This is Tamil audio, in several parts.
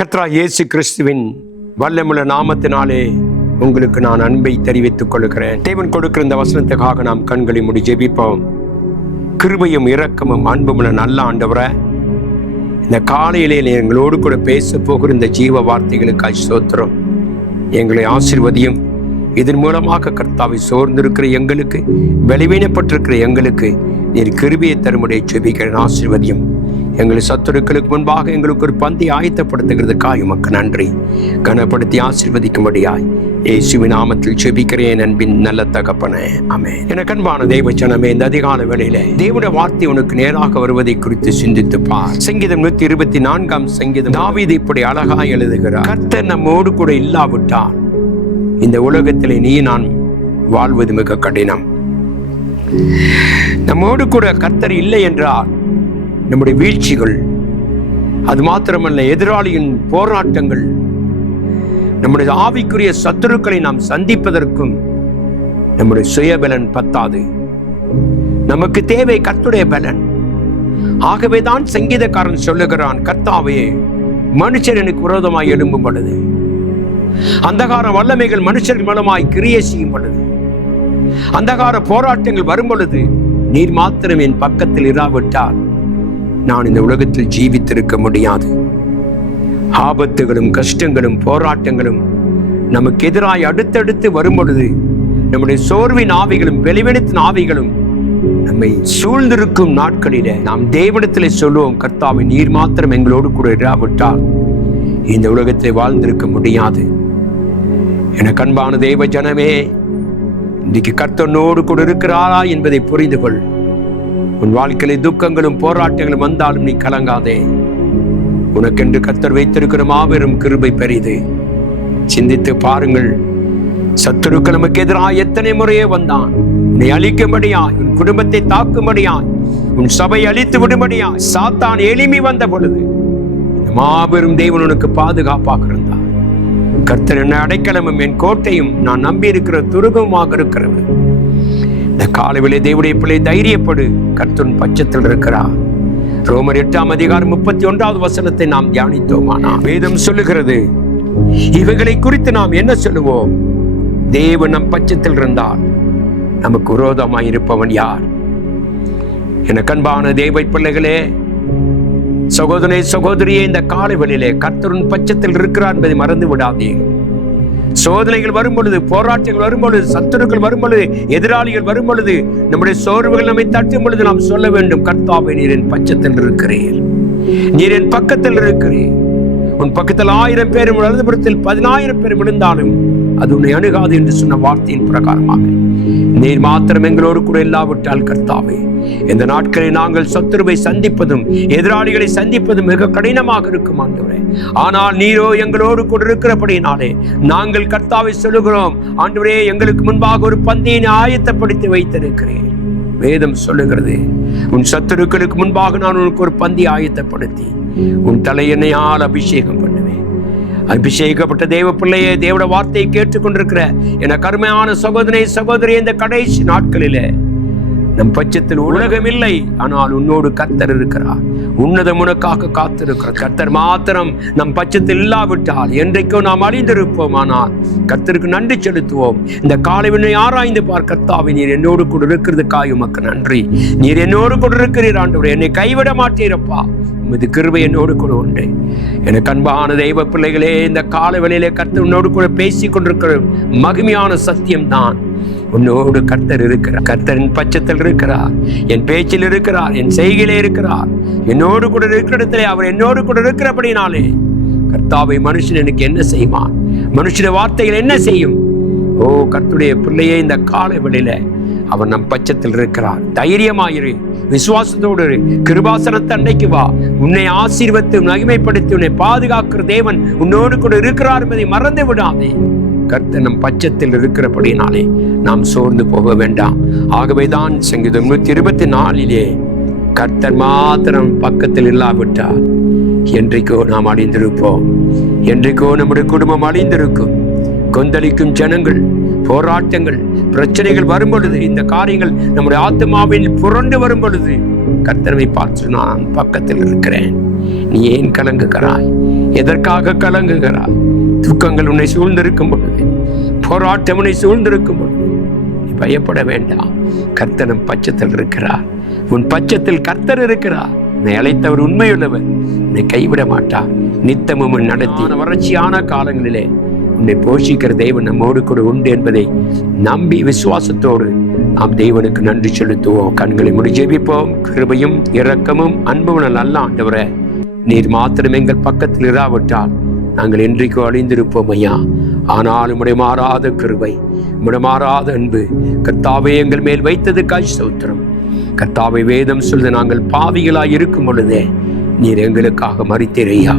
கர்த்தராகிய இயேசு கிறிஸ்துவின் வல்லமுள்ள நாமத்தினாலே உங்களுக்கு நான் அன்பை தெரிவித்துக் கொள்கிறேன். தேவன் கொடுக்கிற இந்த வசனத்துக்காக நாம் கண்களை மூடி ஜெபிப்போம். கிருபையும் இரக்கமும் அன்புமுள்ள நல்ல ஆண்டவரே, இந்த காலையிலே எங்களோடு கூட பேச போகிற இந்த ஜீவ வார்த்தைகளுக்காய் ஸ்தோத்திரம். எங்களை ஆசீர்வதியும். இதன் மூலமாக கர்த்தாவை சோர்ந்திருக்கிற எங்களுக்கு, பலவீனப்பட்டிருக்கிற எங்களுக்கு நீர் கிருபையை தரும்படி ஜெபிக்கிறேன். ஆசீர்வதியும். எங்களை சத்துருக்களுக்கு முன்பாக எங்களுக்கு ஒரு பந்தி ஆயத்தப்படுத்துகிறதுக்காக உமக்கு நன்றி. கனப்படுத்தி ஆசீர்வதிக்கும்படியாய் இயேசுவின் நாமத்தில் ஜெபிக்கிறேன் அன்பின் நல்ல தகப்பனே, ஆமென். எனக்கு அன்பான தேவ ஜனமே, இந்த அதிகால வேளையிலே தேவனுடைய வார்த்தை உனக்கு நேராக வருவதை குறித்து சிந்தித்து பார். சங்கீதம் 124 சங்கீதம். தாவீது இப்படி அழகாய் எழுதுகிறார், கர்த்தர் நம்மோடு கூட இல்லாவிட்டால் இந்த உலகத்திலே நீ நான் வாழ்வது மிக கடினம். நம்மோடு கூட கர்த்தர் இல்லை என்றால் நம்முடைய வீழ்ச்சிகள், அது மாத்திரமல்ல எதிராளியின் போராட்டங்கள், நம்முடைய ஆவிக்குரிய சத்துருக்களை நாம் சந்திப்பதற்கும் நம்முடைய சுயபலன் பத்தாது. நமக்கு தேவை கர்த்தருடைய பலன். ஆகவேதான் சங்கீதக்காரன் சொல்லுகிறான், கர்த்தாவே மனுஷர் எனக்கு விரோதமாய் எழும்பும் பொழுது, அந்தகார வல்லமைகள் மனுஷர் மூலமாய் கிரியை செய்யும் பொழுது, அந்தகார போராட்டங்கள் வரும் பொழுது நீர் மாத்திரம் என் பக்கத்தில் இராவிட்டால் நான் இந்த உலகத்தில் ஜீவித்திருக்க முடியாது. ஆபத்துகளும் கஷ்டங்களும் போராட்டங்களும் நமக்கு எதிராய் அடுத்தடுத்து வரும் பொழுது நம்முடைய சோர்வின் ஆவிகளும் பலவீனத்தின் ஆவிகளும் நம்மை சூழ்ந்திருக்கும் நாட்களிலே நாம் தேவனிடத்திலே சொல்லுவோம், கர்த்தாவே நீர் மாத்திரம் எங்களோடு கூட இராவிட்டால் இந்த உலகத்தை வாழ்ந்திருக்க முடியாது. எனக்கு அன்பான தேவ ஜனமே, இன்றைக்கு கர்த்தனோடு கூட இருக்கிறாரா என்பதை புரிந்து கொள். உன் வாழ்க்கையில் துக்கங்களும் போராட்டங்களும் வந்தாலும் நீ கலங்காதே. உனக்கென்று கர்த்தர் வைத்திருக்கிற மாபெரும் கிருபை பெரிது. சிந்தித்து பாருங்கள். சத்துருக்கள் நமக்கு எதிராக எத்தனை முறையே வந்தான். உன்னை அழிக்கும்படியாய், உன் குடும்பத்தை தாக்கும்படியாய், உன் சபை அழித்து விடும்படியாய் சாத்தான் எளிமை வந்த பொழுது இந்த மாபெரும் தேவன் உனக்கு பாதுகாப்பாக இருந்தார். கர்த்தர் என்ன அடைக்கலமும் என் கோட்டையும் நான் நம்பி இருக்கிற துருகமாக இருக்கிறவர். இந்த காலையிலே தேவனுடைய பிள்ளை தைரியப்படு, கர்த்தரின் பட்சத்தில் இருக்கிறார். ரோமர் 8:31 நாம் தியானித்தோமானா வேதம் சொல்லுகிறது, இவைகளை குறித்து நாம் என்ன சொல்லுவோம்? தேவன் நம் பட்சத்தில் இருந்தால் நமக்கு விரோதமாய் இருப்பவன் யார்? என கண்பான தேவ பிள்ளைகளே, சகோதரனே சகோதரியே, இந்த காலைவெளியிலே கர்த்தரின் பட்சத்தில் இருக்கிறார் என்பதை மறந்து விடாதே. சோதனைகள் வரும் பொழுது, போராட்டங்கள் வரும் பொழுது, சத்துருக்கள் வரும் பொழுது, எதிராளிகள் வரும் பொழுது, நம்முடைய சோர்வுகள் நம்மை தட்டும் பொழுது நாம் சொல்ல வேண்டும், கர்த்தாவே நீர் என் பட்சத்தில் இருக்கிறீர், நீர் என் பக்கத்தில் இருக்கிறீர். உன் பக்கத்தில் 1000 பேரும் வலதுபுறத்தில் 10,000 பேரும் விழுந்தாலும் அது உன்னை அணுகாது என்று சொன்ன வார்த்தையின் பிரகாரமாக நீர் மாத்திரம் எங்களோடு கூட இல்லாவிட்டால் கர்த்தாவே இந்த நாட்களில் நாங்கள் சத்துருவை சந்திப்பதும் எதிராளிகளை சந்திப்பதும் மிக கடினமாக இருக்கும் ஆண்டவரே. ஆனால் நீரோ எங்களோடு கூட இருக்கிறபடினாலே நாங்கள் கர்த்தாவை சொல்லுகிறோம், ஆண்டவரே எங்களுக்கு முன்பாக ஒரு பந்தியை ஆயத்தப்படுத்தி வைத்திருக்கிறேன். வேதம் சொல்லுகிறது, உன் சத்துருக்களுக்கு முன்பாக நான் உனக்கு ஒரு பந்தி ஆயத்தப்படுத்தி உன் தலையெண்ணையால் அபிஷேகம் பண்ணுவேன். அபிஷேகப்பட்ட தேவ பிள்ளையே, தேவட வார்த்தையை கேட்டுக்கொண்டிருக்கிற என கருமையான சகோதரனை சகோதரி, இந்த கடைசி நாட்களிலே நம் பட்சத்தில் உலகம் இல்லை, ஆனால் உன்னோடு கர்த்தர் இருக்கிறார். உன்னதம் உனக்காக காத்திருக்கிறார். கர்த்தர் மாத்திரம் நம் பட்சத்தில் இல்லாவிட்டால் என்றைக்கும் நாம் அழிந்திருப்போம். ஆனால் கர்த்தருக்கு நன்றி செலுத்துவோம். இந்த காலைவினை ஆராய்ந்து பார். கர்த்தாவே நீர் என்னோடு கூட இருக்கிறதுக்காக உமக்கு நன்றி. நீர் என்னோடு கூட இருக்கிறீர் ஆண்டவரே, என்னை கைவிட மாட்டீரப்பா. உமது கிருபை என்னோடு கூட உண்டு. எனக்கு அன்பான தெய்வ பிள்ளைகளே, இந்த காலவெளியிலே கர்த்தர் உன்னோடு கூட பேசிக் கொண்டிருக்கிற மகிமையான சத்தியம்தான், உன்னோடு கர்த்தர் இருக்கிறார். கர்த்தரின் பட்சத்தில் இருக்கிறார், என் பேச்சில் இருக்கிறார், என் செய்கையிலே இருக்கிறார். என்னோடு கூட இருக்கிற இடத்திலே அவர் என்னோடு கூட இருக்கிறபடினாலே கர்த்தாவை மனுஷன் எனக்கு என்ன செய்வான்? மனுஷனுடைய வார்த்தைகள் என்ன செய்யும்? ஓ கர்த்தருடைய பிள்ளையே, இந்த காலவெளியில அவர் நம் பட்சத்தில் இருக்கிறார். தைரியமாயிரு, விசுவாசத்தோடு கிருபாசனத்தை அன்னைக்கு வா. உன்னை ஆசீர்வதித்து மகிமைப்படுத்தி உன்னை பாதுகாக்கிற தேவன் உன்னோடு கூட இருக்கிறார் என்பதை மறந்து விடாதே. கர்த்தர் நம் பட்சத்தில் இருக்கிறபடினாலே நாம் சோர்ந்து போக வேண்டாம். ஆகவேதான் சங்கீதம் 124 கர்த்தர் மாத்திரம் பக்கத்தில் இல்லாவிட்டால் என்றைக்கோ நாம் அழிந்திருப்போம். என்றைக்கோ நம்முடைய குடும்பம் அழிந்திருக்கும். கொந்தளிக்கும் ஜனங்கள், போராட்டங்கள், பிரச்சனைகள் வரும் பொழுது, இந்த காரியங்கள் நம்முடைய ஆத்மாவில் புரண்டு வரும் பொழுது கர்த்தரை பார்த்து நான் பக்கத்தில் இருக்கிறேன், நீ ஏன் கலங்குகிறாய்? எதற்காக கலங்குகிறாய்? துக்கங்கள் உன்னை சூழ்ந்திருக்கும் பொழுது, போராட்டம் உன்னை சூழ்ந்திருக்கும் பொழுது நீ பயப்பட வேண்டாம். கர்த்தர் நம் பட்சத்தில் இருக்கிறார். உன் பட்சத்தில் கர்த்தர் இருக்கிறார். உன்னை அழைத்தவர் உண்மையுள்ளவர், உன்னை கைவிட மாட்டார். நித்தமும் நடத்தி வறட்சியான காலங்களிலே உன்னை போஷிக்கிற தேவன் நம்மோடு கூட உண்டு என்பதை நம்பி விசுவாசத்தோடு நாம் தேவனுக்கு நன்றி செலுத்துவோம். கண்களை மூடி ஜெபிப்போம். கிருபையும் இரக்கமும் அன்பும் நல்ல ஆண்டவரே, நீர் மாத்திரம் எங்கள் பக்கத்தில் இராவிட்டால் நாங்கள் என்றைக்கோ அழிந்திருப்போம் ஐயா. ஆனால் உம்முடைய மாறாத கிருபை, உம்முடைய மாறாத அன்பு கர்த்தாவே எங்கள் மேல் வைத்ததுக்காய் ஸ்தோத்திரம். கர்த்தாவே, வேதம் சொல்லுது, நாங்கள் பாவிகளாய் இருக்கும் பொழுதே நீர் எங்களுக்காக மரித்தீர் ஐயா.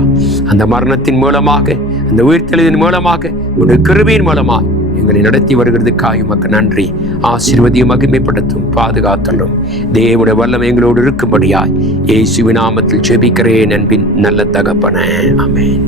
அந்த மரணத்தின் மூலமாக, அந்த உயிர்த்தெழுதின் மூலமாக, உடைய கிருபையின் மூலமாக எங்களை நடத்தி வருகிறதுக்காக உமக்கு நன்றி. ஆசீர்வதியும் மகிமைப்படுத்தும் பாதுகாத்தலும் தேவனுடைய வல்லமை எங்களோடு இருக்கும்படியாய் இயேசுவின் நாமத்தில் ஜெபிக்கிறேன் அன்பின் நல்ல தகப்பனே. ஆமென்.